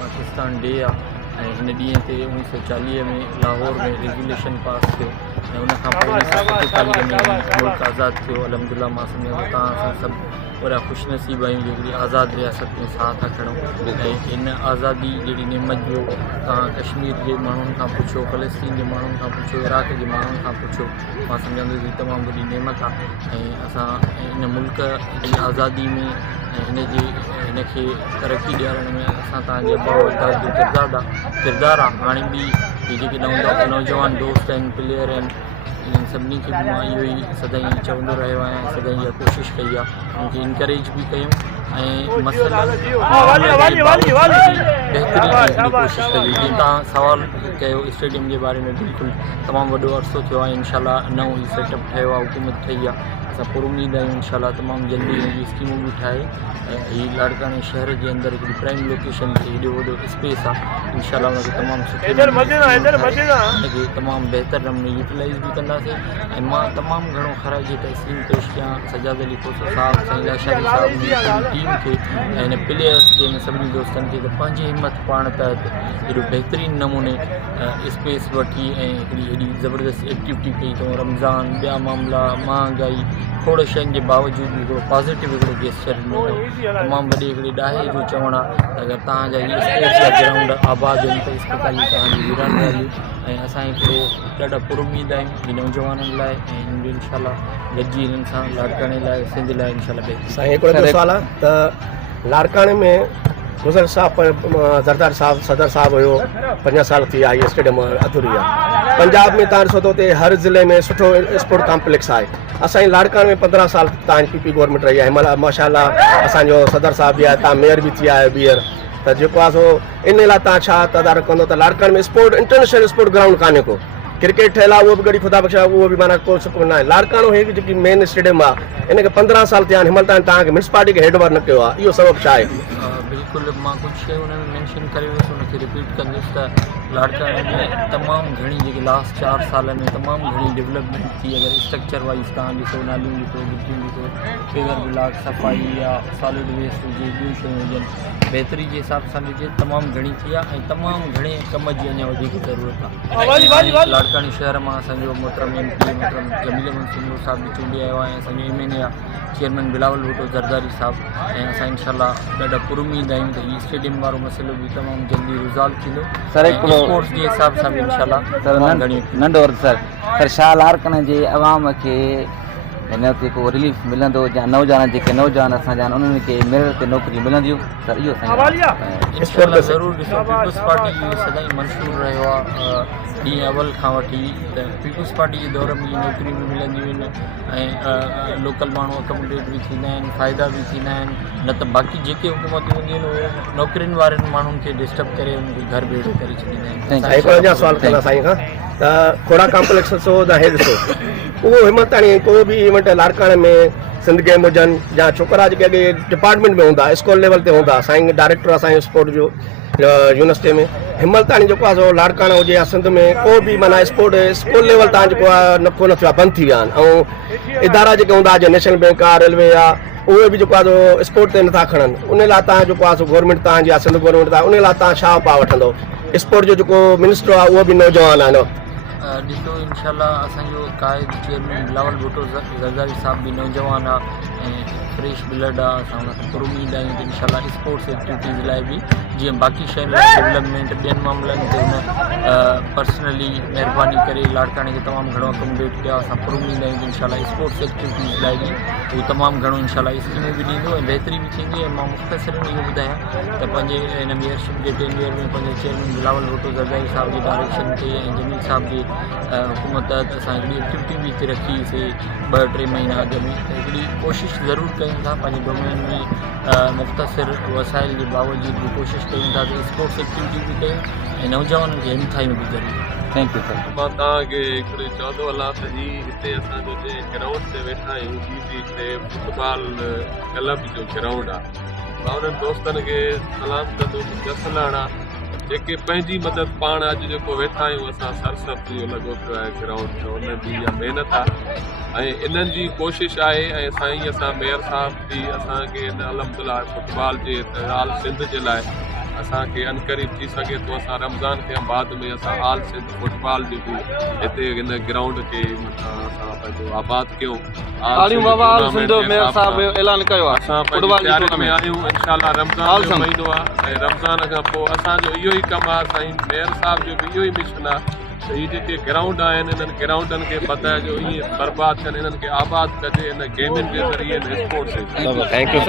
पाकिस्तान डे आहे ऐं हिन ॾींहं ते 1940 में लाहौर में रेगुलेशन पास थियो ऐं उन खां पोइ 1947 में मुल्क आज़ादु थियो। अलहमदुलिल्लाह मां सम्झां थो तव्हां असां सभु वॾा ख़ुशनसीब आहियूं जेकॾहिं आज़ादु रियासत में साह था खणूं ऐं इन आज़ादी जहिड़ी नेमत जो तव्हां कश्मीर जे माण्हुनि खां पुछो, फ़लस्तीन जे माण्हुनि खां पुछो, इराक जे माण्हुनि खां पुछो, मां सम्झां थो हीअ तमामु वॾी नेमत आहे ऐं असां इन मुल्क जी आज़ादी में ऐं हिनखे तरक़ी ॾियारण में असां तव्हांजे बावजूद जो किरदारु आहे। हाणे बि इहे जेके नौजवान दोस्त आहिनि, प्लेयर आहिनि, इन सभिनी खे बि मां इहो ई सदाईं चवंदो रहियो आहियां, सदाईं इहा कोशिशि कई आहे, उनखे इनकरेज बि कयूं ऐं मसइला बहितरीन कोशिशि कई। जीअं तव्हां सुवालु कयो स्टेडियम जे बारे में, बिल्कुलु तमामु वॾो अरसो थियो आहे, इंशाल्लाह नओं ही सेटअप ठहियो आहे, हुकूमत ठही आहे, असां पुर उम्मीद आहियूं इंशाल्लाह तमामु जल्दी हिनजी स्कीमूं बि ठाहे हीअ लाड़काने शहर जे अंदरि हिकिड़ी प्राइम लोकेशन ते हेॾो वॾो स्पेस आहे, इंशाल्लाह हुनखे तमामु सुठे हुनखे तमामु बहितर नमूने यूटिलाइज़ बि कंदासीं। ऐं मां तमामु घणो ख़राज तस्लीम पेश कयां सजाद अली खोसो साहिबु, साईं लाशारी साहिबु, टीम खे ऐं हिन प्लेयर्स खे, हिन सभिनी दोस्तनि खे त पंहिंजी हिमत पाण तहत हेॾो बहितरीनु नमूने स्पेस वठी ऐं हिकिड़ी हेॾी ज़बरदस्त एक्टिविटी कई अथऊं। रमज़ान, ॿिया मामला, महांगाई, खोड़ शयुनि जे बावजूदि बि हिकिड़ो पॉज़िटिव हिकिड़ो गेस्चर ॾिनो अथऊं। तमामु वॾी हिकिड़ी ॾाहे जो चवणु आहे त अगरि तव्हांजा हीअ स्पोर्ट्स जा ग्राउंड आबाद आहिनि त इस्पताली तव्हांजी वीरान रहंदियूं ऐं असां हिकिड़ो ॾाढा पुरुमीद आहियूं हीअ नौजवाननि लाइ ऐं हिन बि इंशाल्लाह गॾिजी हिननि सां लाड़काने लाइ सिंध लाइ इंशाल्लाह साईं हिकिड़ो सुवालु आहे त लाड़काने में गुज़र साहब ज़रदार साहब सदर साहब हुयो, 5 साल थी विया, इहा स्टेडियम अधूरी आहे। पंजाब में तव्हां ॾिसो त हुते हर ज़िले में सुठो स्पोर्ट कॉम्प्लेक्स आहे। असांजी लाड़काने में 15 साल तव्हांजी पीपी गवर्नमेंट रही आहे, हिन महिल माशाल्लाह असांजो सदर साहब बि आहे, तव्हां मेयर बि थी विया आहियो ॿीहर, त जेको आहे सो इन लाइ तव्हां छा तदारक कंदो त लाड़काने में स्पोर्ट इंटरनेशनल स्पोर्ट ग्राउंड कान्हे को, क्रिकेट ठहियल आहे उहो बि घड़ी ख़ुदा बख़्शा उहो बि माना को सुठो न आहे। लाड़कानो हिकु जेकी मेन स्टेडियम आहे इनखे 15 साल थिया आहिनि, हिन महिल ताईं तव्हांखे म्यूनसिपालिटी खे हेडओवर न कयो आहे, इहो सबबु छा आहे? बिल्कुलु मां कुझु शयूं हुन में मैंशन करे वियुसि, हुनखे रिपीट कंदुसि त लाड़काने में तमामु घणी जेकी लास्ट 4 साल में तमामु घणी डेवलपमेंट थी। अगरि स्ट्रक्चर वाइज़ तव्हां ॾिसो, नालियूं ॾिसो, गिटियूं ॾिसो, फिगर ब्लॉक, सफ़ाई या सॉलिड वेस्ट हुजे, ॿियूं शयूं हुजनि, बहितरी जे हिसाब सां ॾिजे तमामु घणी थी आहे ऐं तमामु घणे कम जी अञा वधीक ज़रूरत आहे। लाड़काने शहर मां असांजो मोहतरम MP मोहतरम जमील मंसूर साहिब बि चूंडे आयो आहे ऐं असांजो MNA चेयरमैन बिलावल भुट्टो ज़रदारी साहिबु ऐं असां इंशाल्लाह ॾाढा पुरुमीद आहियूं त हीअ स्टेडियम वारो मसइलो बि तमामु जल्दी रिज़ॉल्व थींदो। स्पोर्ट्स जे हिसाब सां बि इंशाल्लाह नंढो सर छा लाड़काने जे अवाम खे हिन ते को रिलीफ मिलंदो या नौजवान जेके नौजवान असांजा उन्हनि खे मेरिट ते नौकिरी मिलंदियूं सर? इहो इंशाल्लाह ज़रूरु ॾिसो, पीपुल्स पार्टी सदाईं मंशूर रहियो आहे ॾींहुं अवल खां वठी, त पीपुल्स पार्टी जे दौर में नौकिरियूं बि मिलंदियूं आहिनि ऐं लोकल माण्हू अकोमोडेट बि थींदा आहिनि, फ़ाइदा बि थींदा आहिनि, न त बाक़ी जेके हुकूमतूं हूंदियूं आहिनि उहे नौकिरियुनि वारनि माण्हुनि खे डिस्टर्ब करे उनखे घर बेड़ो करे छॾींदा आहिनि। हिकिड़ो अञा सुवालु कंदा साईं खां त खोड़ा कॉम्प्लेक्स ॾिसो त हे ॾिसो उहो हिमत ताणी को बि इवेंट लाड़काने में सिंध गेम हुजनि या छोकिरा जेके अॻे डिपार्टमेंट में हूंदा, स्कूल लेवल ते हूंदा, साईं डायरेक्टर असांजे स्पोर्ट जो यूनिवर्सिटी में, हिमल ताणी जेको आहे सो लाड़काना हुजे या सिंध में को बि माना स्पोर्ट स्कूल लेवल तां जेको आहे नफ़ो न थियो आहे, बंदि थी विया आहिनि ऐं इदारा जेके हूंदा जीअं नेशनल बैंक आहे, रेलवे आहे, उहे बि जेको आहे सो स्पोर्ट ते नथा खणनि। उन लाइ तव्हां जेको आहे सो गवर्नमेंट तव्हांजी आहे सिंध गवर्नमेंट आहे, उन लाइ तव्हां छा उपाउ वठंदो? स्पोर्ट जो जेको मिनिस्टर आहे उहो बि नौजवान आहे न? ॾिसो इंशाल्लाह असांजो क़ाइद चेयरमैन बिलावल भुट्टो ज़रदारी साहिबु बि नौजवान आहे ऐं फ्रेश ब्लड आहे, असां हुनखे पुरुमीद आहियूं त इंशाल्लाह स्पोर्ट्स एक्टिविटीज़ लाइ बि जीअं बाक़ी शयुनि लाइ डेवलपमेंट ॿियनि मामलनि ते हुन पर्सनली महिरबानी करे लाड़काने खे तमामु घणो अकोमोडेट कयो, असां पुरुमीद आहियूं त इंशाल्लाह स्पोर्ट्स एक्टिविटीज़ लाइ बि उहो तमामु घणो इंशाल्लाह स्कीमूं बि ॾींदो ऐं बहितरी बि थींदी। ऐं मां मुख़्तसिरनि इहो ॿुधायां त पंहिंजे हिन मेयरशिप जे टेन्यूअर में पंहिंजे चेयरमैन बिलावल भुट्टो ज़रदारी साहिब जी डायरेक्शन ते ऐं जमील साहिब जी हुकूमत तहत असां हिकिड़ी एक्टिविटी बि हिते रखीसीं 2-3 महीना अॻु में, त हिकिड़ी कोशिशि ज़रूरु कयूं था पंहिंजे डोमेन में मुख़्तसिर वसाइल जे बावजूद बि कोशिशि कयूं था त स्पोर्ट्स एक्टिविटी बि कयूं ऐं नौजवाननि खे हिमथायूं बि कयूं। Thank you sir. मां तव्हांखे हिकिड़े चवंदो हलां त हीअ हिते असांजो जे ग्राउंड ते वेठा आहियूं हिते फुटबॉल क्लब जो ग्राउंड आहे। मां उन्हनि दोस्तनि खे सलाम कंदुसि, जसल हणां जेके पंहिंजी मदद पाण अॼु जेको वेठा आहियूं असां सरसब्ज़ जो लॻो पियो आहे ग्राउंड जो, उन्हनि जी इहा महिनत आहे ऐं इन्हनि जी कोशिशि आहे ऐं साईं असां मेयर साहिब बि असांखे हिन अलहमदिल्ला फुटबॉल जे हाल सिंध जे लाइ असांखे अनक़रीब थी सघे थो असां रमज़ान खां बाद में असां आल सिंध फुटबॉल जो बि हिते हिन ग्राउंड खे मथां असां पंहिंजो आबाद कयूं। तालियूं बाबा आल सिंध मेयर साहब ऐलान कयो आहे असां फुटबॉल जी तयारी में टूर्नामेंट। आहियूं इंशाल्लाह रमज़ान जो महीनो आहे ऐं रमज़ान खां पोइ असांजो इहो ई कमु आहे साईं मेयर साहब जो बि इहो ई मिशन आहे त हीअ जेके ग्राउंड आहिनि इन्हनि ग्राउंडनि खे बधाइजो ईअं बर्बादु थियनि इन्हनि खे आबाद कजे इन गेमियुनि जे ज़रिए स्पोर्ट्स जे ज़रिए। Thank you